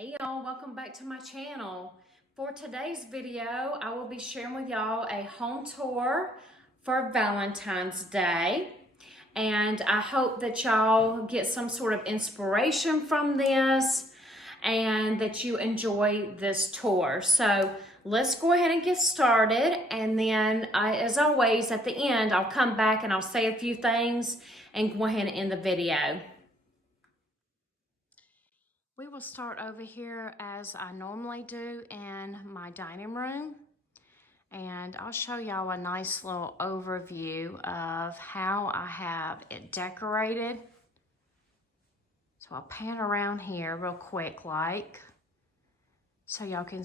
Hey y'all, welcome back to my channel. For today's video, I will be sharing with y'all a home tour for Valentine's Day. And I hope that y'all get some sort of inspiration from this and that you enjoy this tour. So let's go ahead and get started. And then as always, at the end, I'll come back and I'll say a few things and go ahead and end the video. We will start over here as I normally do in my dining room, and I'll show y'all a nice little overview of how I have it decorated. So I'll pan around here real quick so y'all can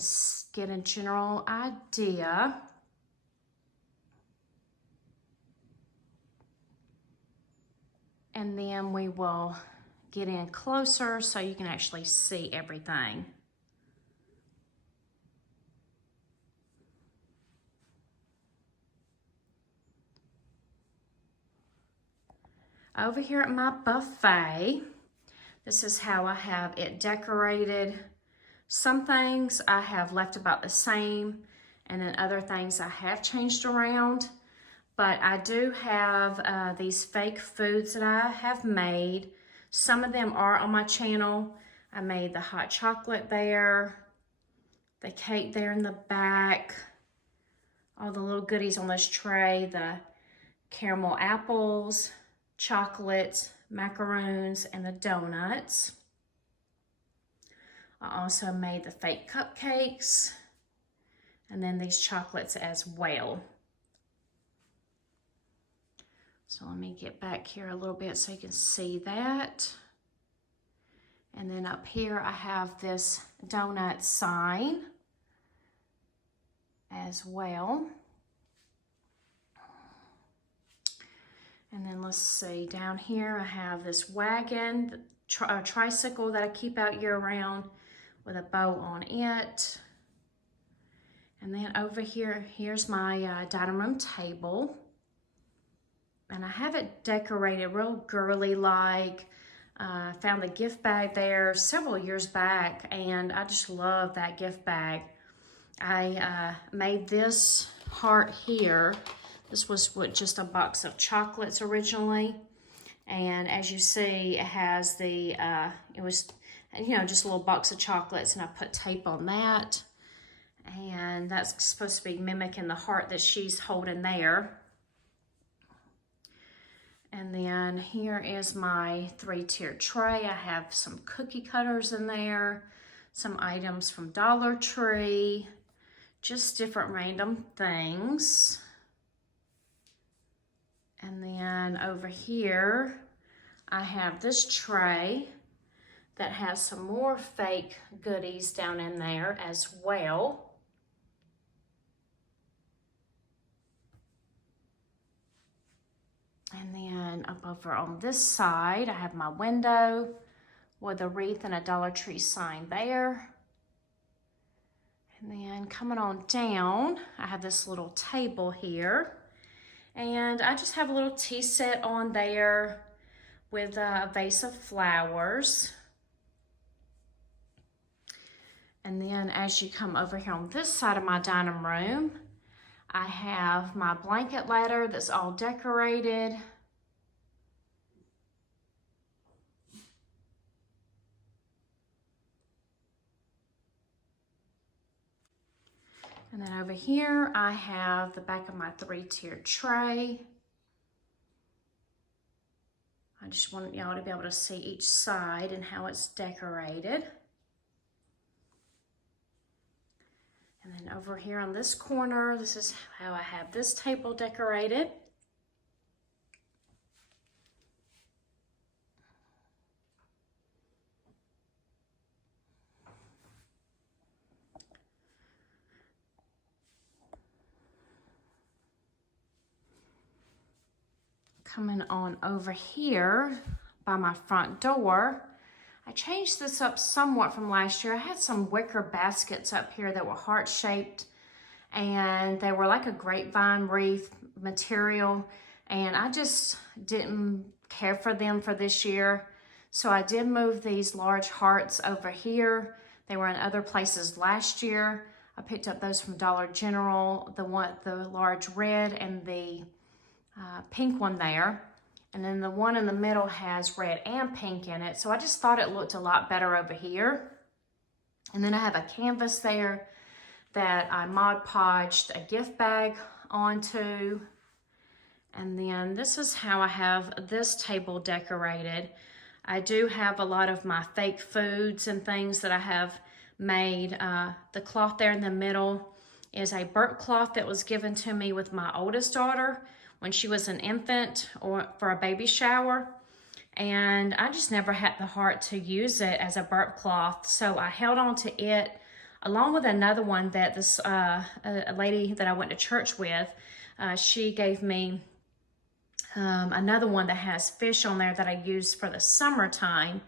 get a general idea. And then we will get in closer so you can actually see everything. Over here at my buffet, this is how I have it decorated. Some things I have left about the same, and then other things I have changed around. But I do have these fake foods that I have made. Some of them are on my channel. I made the hot chocolate there, the cake there in the back, all the little goodies on this tray, the caramel apples, chocolates, macaroons, and the donuts. I also made the fake cupcakes, and then these chocolates as well. So let me get back here a little bit so you can see that. And then up here I have this donut sign as well. And then let's see, down here I have this wagon, tricycle that I keep out year round with a bow on it. And then over here, here's my dining room table. And I have it decorated real girly-like. Found the gift bag there several years back, and I just love that gift bag. I made this heart here. This was just a box of chocolates originally. And as you see, it has the, it was, just a little box of chocolates, and I put tape on that. And that's supposed to be mimicking the heart that she's holding there. And then here is my 3-tier tray. I have some cookie cutters in there, some items from Dollar Tree, just different random things. And then over here, I have this tray that has some more fake goodies down in there as well. And then up over on this side, I have my window with a wreath and a Dollar Tree sign there. And then coming on down, I have this little table here. And I just have a little tea set on there with a vase of flowers. And then as you come over here on this side of my dining room, I have my blanket ladder that's all decorated. And then over here, I have the back of my 3-tier tray. I just want y'all to be able to see each side and how it's decorated. And then over here on this corner, this is how I have this table decorated. Coming on over here by my front door, I changed this up somewhat from last year. I had some wicker baskets up here that were heart-shaped, and they were like a grapevine wreath material, and I just didn't care for them for this year. So I did move these large hearts over here. They were in other places last year. I picked up those from Dollar General, the large red and the pink one there. And then the one in the middle has red and pink in it. So I just thought it looked a lot better over here. And then I have a canvas there that I Mod Podged a gift bag onto. And then this is how I have this table decorated. I do have a lot of my fake foods and things that I have made. The cloth there in the middle is a burnt cloth that was given to me with my oldest daughter when she was an infant or for a baby shower. And I just never had the heart to use it as a burnt cloth. So I held on to it along with another one that this a lady that I went to church with, she gave me another one that has fish on there that I use for the summertime.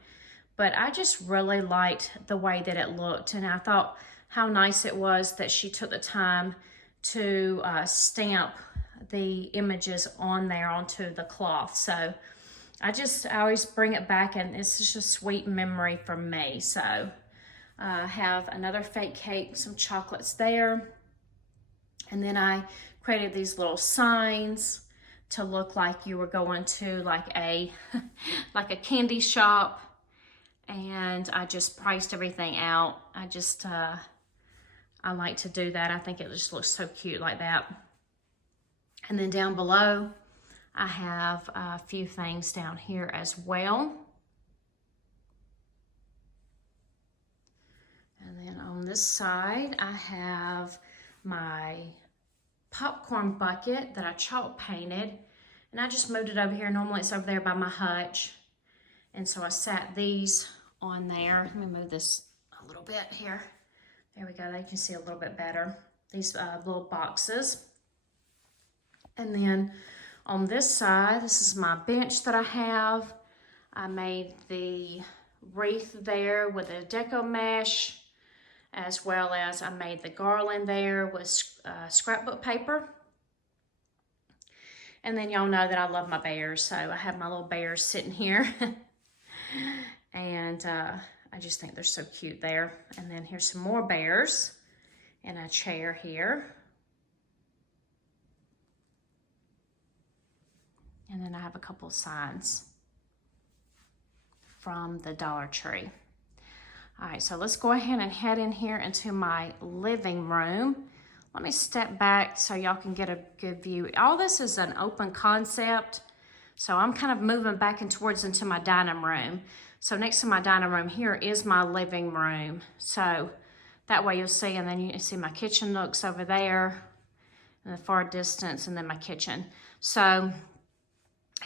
But I just really liked the way that it looked. And I thought how nice it was that she took the time to stamp the images on there onto the cloth. So I always bring it back, and it's just a sweet memory for me. So I have another fake cake, some chocolates there. And then I created these little signs to look like you were going to like a candy shop. And I just priced everything out. I like to do that. I think it just looks so cute like that. And then down below, I have a few things down here as well. And then on this side, I have my popcorn bucket that I chalk painted. And I just moved it over here. Normally it's over there by my hutch. And so I sat these on there. Let me move this a little bit here. There we go. They can see a little bit better. These little boxes. And then on this side, this is my bench that I have. I made the wreath there with a deco mesh, as well as I made the garland there with scrapbook paper. And then y'all know that I love my bears, so I have my little bears sitting here. And I just think they're so cute there. And then here's some more bears in a chair here. And then I have a couple of signs from the Dollar Tree. All right, so let's go ahead and head in here into my living room. Let me step back so y'all can get a good view. All this is an open concept, so I'm kind of moving back and towards into my dining room. So next to my dining room here is my living room. So that way you'll see, and then you can see my kitchen nooks over there in the far distance, and then my kitchen. So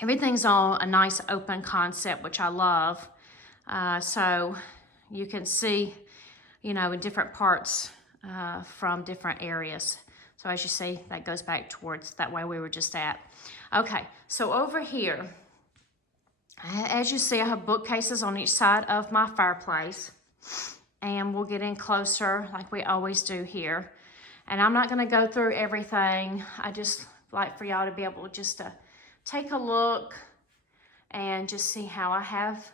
everything's all a nice open concept, which I love. So you can see, you know, in different parts from different areas. So as you see, that goes back towards that way we were just at. Okay, so over here, as you see, I have bookcases on each side of my fireplace. And we'll get in closer like we always do here. And I'm not gonna go through everything. I just like for y'all to be able just to take a look and just see how I have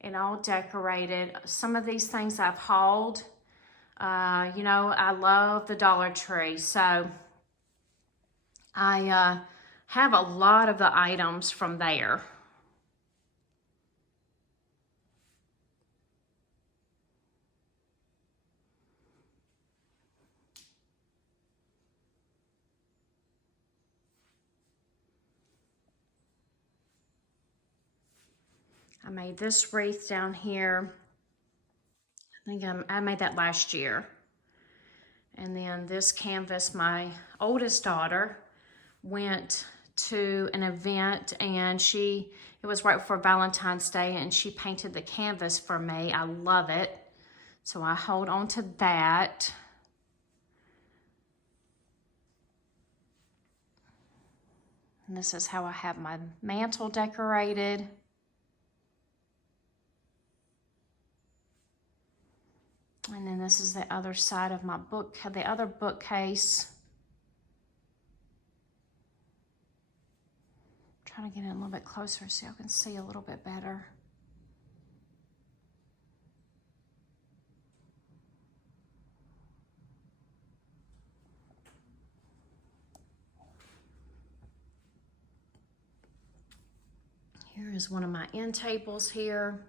it all decorated. Some of these things I've hauled. You know, I love the Dollar Tree, so I have a lot of the items from there. I made this wreath down here. I think I made that last year. And then this canvas, my oldest daughter went to an event, and it was right before Valentine's Day, and she painted the canvas for me. I love it. So I hold on to that. And this is how I have my mantle decorated. And then this is the other side of my book, the other bookcase. Trying to get in a little bit closer so y'all can see a little bit better. Here is one of my end tables here.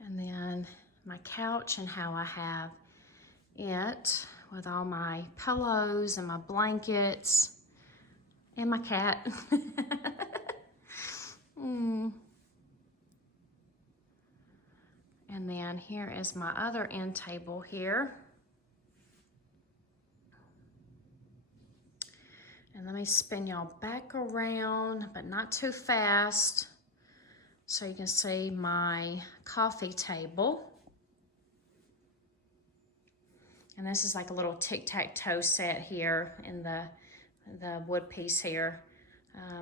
And then my couch and how I have it with all my pillows and my blankets and my cat. And then here is my other end table here. And let me spin y'all back around, but not too fast, so you can see my coffee table. And this is like a little tic-tac-toe set here in the wood piece here.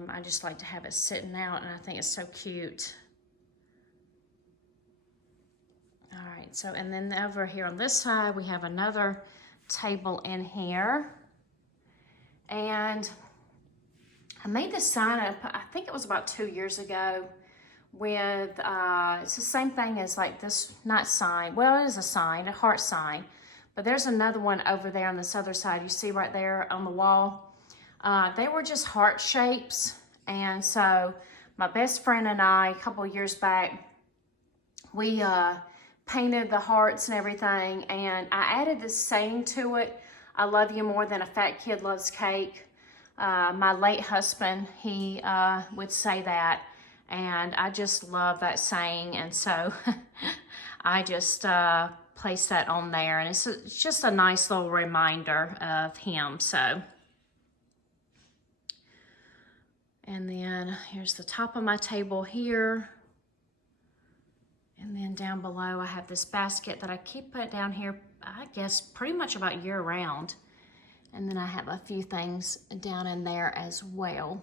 I just like to have it sitting out, and I think it's so cute. All right, so and then over here on this side, we have another table in here. And I made this sign up, I think it was about 2 years ago, with, it's the same thing as like this, not sign, well, it is a sign, a heart sign, but there's another one over there on this other side, you see right there on the wall. They were just heart shapes, and so my best friend and I, a couple of years back, we painted the hearts and everything, and I added this saying to it, I love you more than a fat kid loves cake. My late husband, he would say that, and I just love that saying, and so I just placed that on there, and it's just a nice little reminder of him. So, and then here's the top of my table here, and then down below I have this basket that I keep put down here, I guess pretty much about year round. And then I have a few things down in there as well.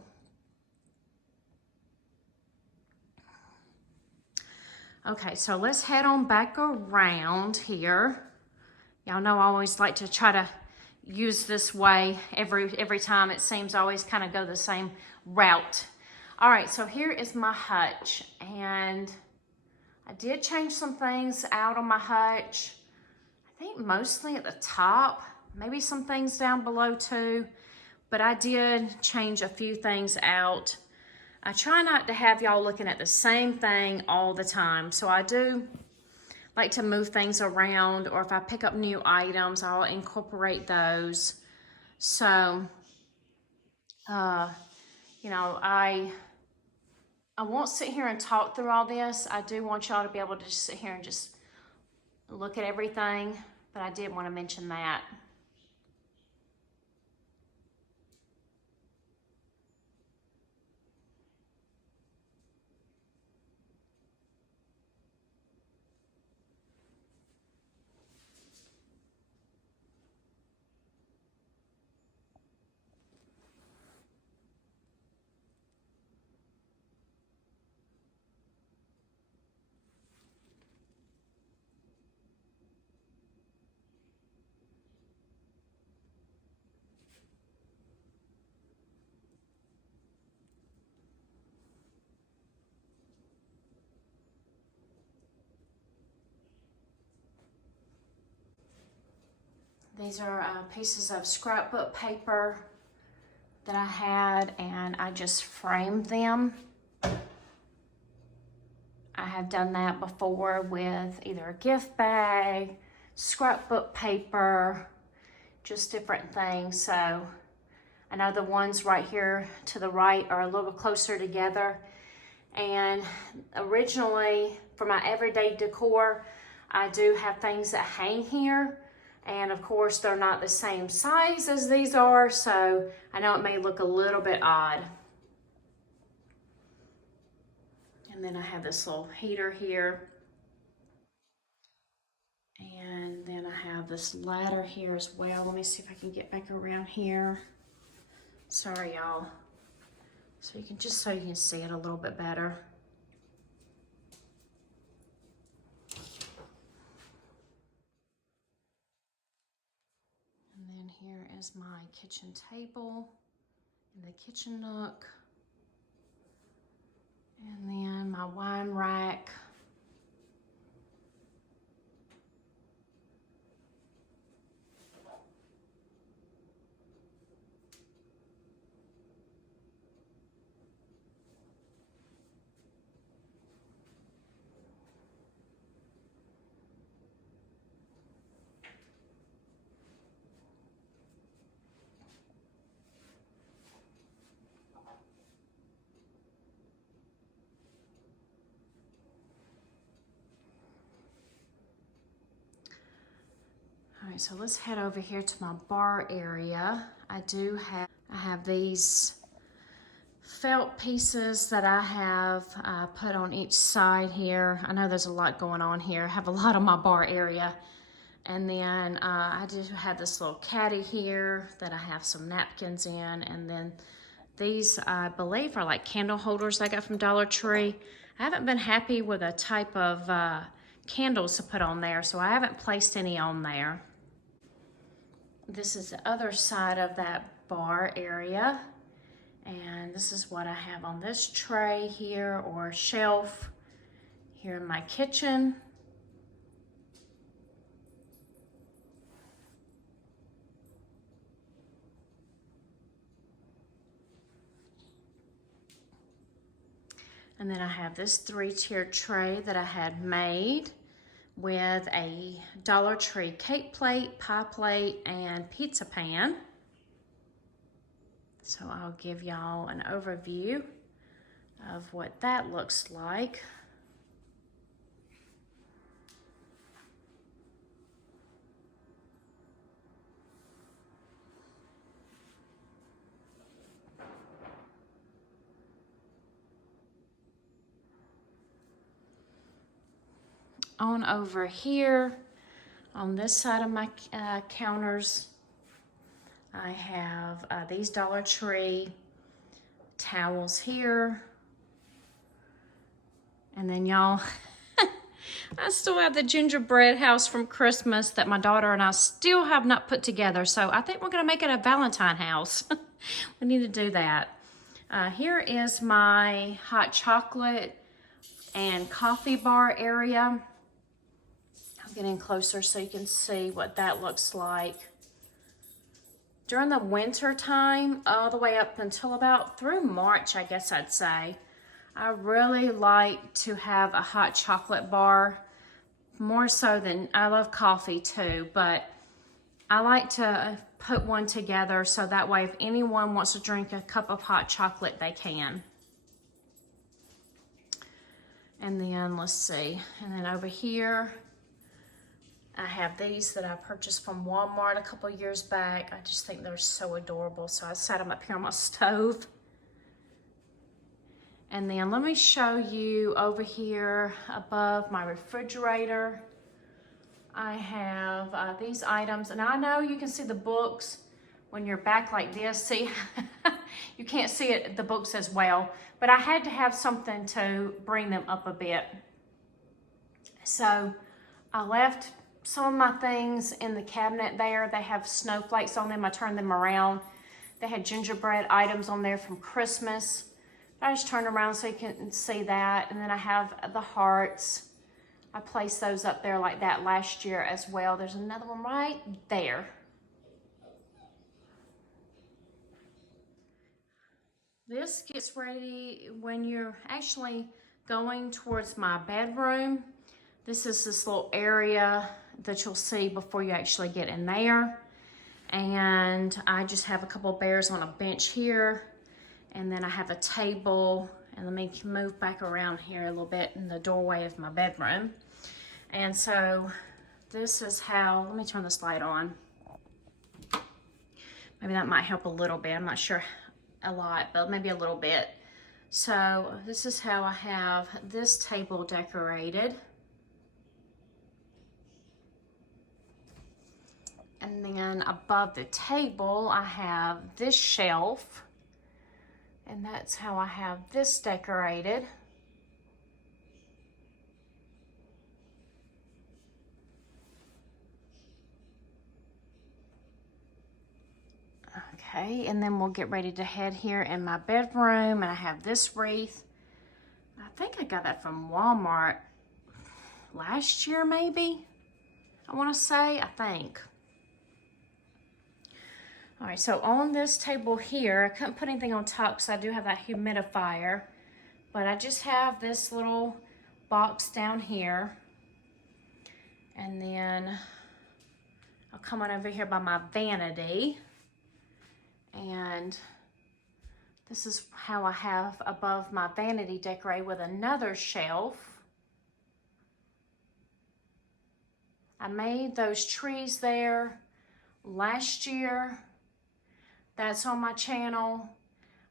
Okay, so let's head on back around here. Y'all know I always like to try to use this way every time. It seems I always kind of go the same route. All right, so here is my hutch, and I did change some things out on my hutch. I think mostly at the top, maybe some things down below too, but I did change a few things out. I try not to have y'all looking at the same thing all the time, so I do like to move things around, or if I pick up new items, I'll incorporate those. So, you know, I won't sit here and talk through all this. I do want y'all to be able to just sit here and just look at everything, but I did want to mention that. These are pieces of scrapbook paper that I had, and I just framed them. I have done that before with either a gift bag, scrapbook paper, just different things. So I know the ones right here to the right are a little closer together. And originally for my everyday decor, I do have things that hang here. And of course, they're not the same size as these are, so I know it may look a little bit odd. And then I have this little heater here. And then I have this ladder here as well. Let me see if I can get back around here. Sorry, y'all. So you can see it a little bit better. And then here is my kitchen table and the kitchen nook. And then my wine rack. right, so let's head over here to my bar area. I have these felt pieces that I have put on each side here. I know there's a lot going on here. I have a lot on my bar area. And then I do have this little caddy here that I have some napkins in. And then these, I believe, are like candle holders I got from Dollar Tree. I haven't been happy with the type of candles to put on there, so I haven't placed any on there. This is the other side of that bar area. And this is what I have on this tray here, or shelf here in my kitchen. And then I have this 3-tier tray that I had made with a Dollar Tree cake plate, pie plate, and pizza pan. So I'll give y'all an overview of what that looks like. On over here, on this side of my counters, I have these Dollar Tree towels here. And then y'all, I still have the gingerbread house from Christmas that my daughter and I still have not put together. So I think we're gonna make it a Valentine house. We need to do that. Here is my hot chocolate and coffee bar area. I'm getting closer so you can see what that looks like. During the winter time, all the way up until about through March, I guess I'd say, I really like to have a hot chocolate bar, more so than, I love coffee too, but I like to put one together so that way if anyone wants to drink a cup of hot chocolate, they can. And then, let's see, and then over here, I have these that I purchased from Walmart a couple years back. I just think they're so adorable, so I set them up here on my stove. And then let me show you over here above my refrigerator. I have these items, and I know you can see the books when you're back like this. See, you can't see it, the books as well, but I had to have something to bring them up a bit. So I left some of my things in the cabinet there. They have snowflakes on them. I turned them around. They had gingerbread items on there from Christmas. I just turned around so you can see that. And then I have the hearts. I placed those up there like that last year as well. There's another one right there. This gets ready when you're actually going towards my bedroom. This is this little area that you'll see before you actually get in there. And I just have a couple bears on a bench here. And then I have a table. And let me move back around here a little bit in the doorway of my bedroom. And so this is how, let me turn this light on. Maybe that might help a little bit. I'm not sure a lot, but maybe a little bit. So this is how I have this table decorated. And then above the table, I have this shelf. And that's how I have this decorated. Okay, and then we'll get ready to head here in my bedroom. And I have this wreath. I think I got that from Walmart last year, maybe. I want to say, I think. All right, so on this table here, I couldn't put anything on top because I do have that humidifier, but I just have this little box down here. And then I'll come on over here by my vanity. And this is how I have above my vanity decorated with another shelf. I made those trees there last year. That's on my channel.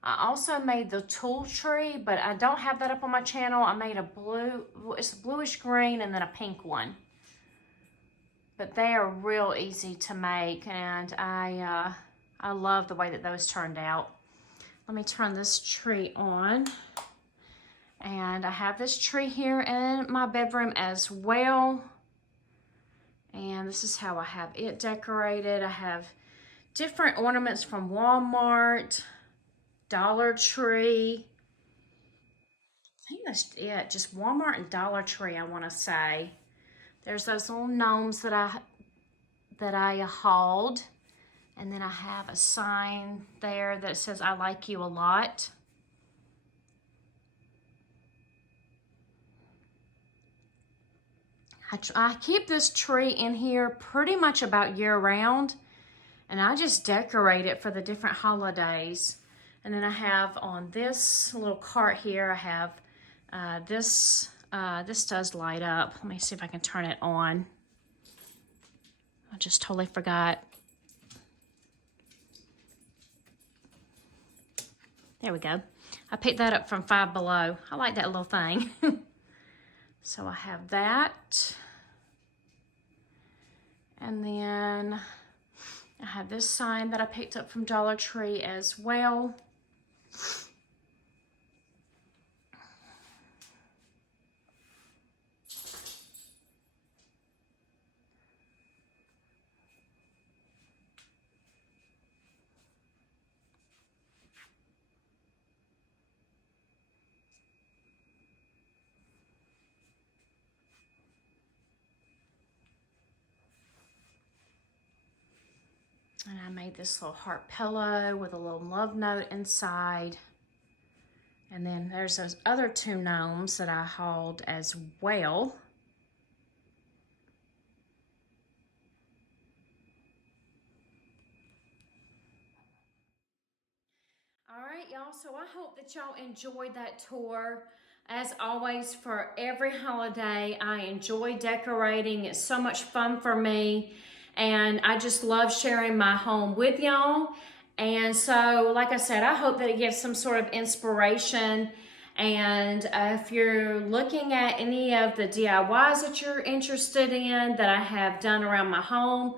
I also made the tulle tree, but I don't have that up on my channel. I made a blue, it's a bluish green and then a pink one. But they are real easy to make, and I love the way that those turned out. Let me turn this tree on. And I have this tree here in my bedroom as well. And this is how I have it decorated. I have different ornaments from Walmart, Dollar Tree. I think that's it, just Walmart and Dollar Tree, I want to say. There's those little gnomes that I hauled. And then I have a sign there that says, I like you a lot. I keep this tree in here pretty much about year round, and I just decorate it for the different holidays. And then I have on this little cart here, I have this does light up. Let me see if I can turn it on. I just totally forgot. There we go. I picked that up from Five Below. I like that little thing. So I have that. And then I have this sign that I picked up from Dollar Tree as well. And I made this little heart pillow with a little love note inside. And then there's those other two gnomes that I hauled as well. All right, y'all, so I hope that y'all enjoyed that tour. As always, for every holiday, I enjoy decorating. It's so much fun for me. And I just love sharing my home with y'all. And so, like I said, I hope that it gives some sort of inspiration. And if you're looking at any of the DIYs that you're interested in that I have done around my home,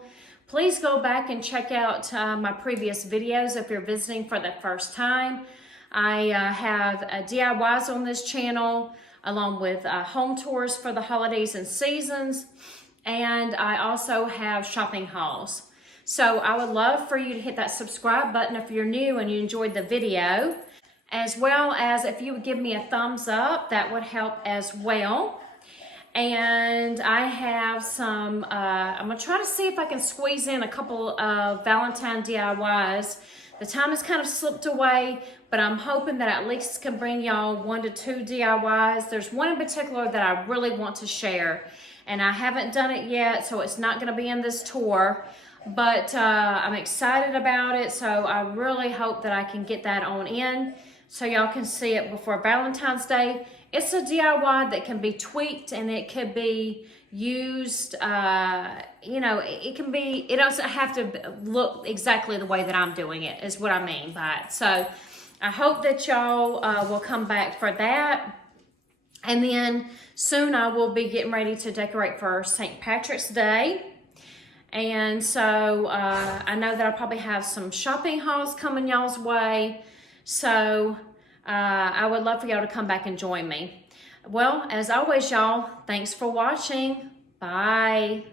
please go back and check out my previous videos if you're visiting for the first time. I have DIYs on this channel along with home tours for the holidays and seasons. And I also have shopping hauls. So I would love for you to hit that subscribe button if you're new and you enjoyed the video. As well as if you would give me a thumbs up, that would help as well. And I have some, I'm going to try to see if I can squeeze in a couple of Valentine DIYs. The time has kind of slipped away, but I'm hoping that at least can bring y'all 1 to 2 DIYs. There's one in particular that I really want to share. And I haven't done it yet, so it's not going to be in this tour. But I'm excited about it, so I really hope that I can get that on in so y'all can see it before Valentine's Day. It's a DIY that can be tweaked and it could be used, you know, it doesn't have to look exactly the way that I'm doing it, is what I mean by it. So I hope that y'all will come back for that. And then soon I will be getting ready to decorate for St. Patrick's Day. And so I know that I'll probably have some shopping hauls coming y'all's way. So I would love for y'all to come back and join me. Well, as always, y'all, thanks for watching. Bye.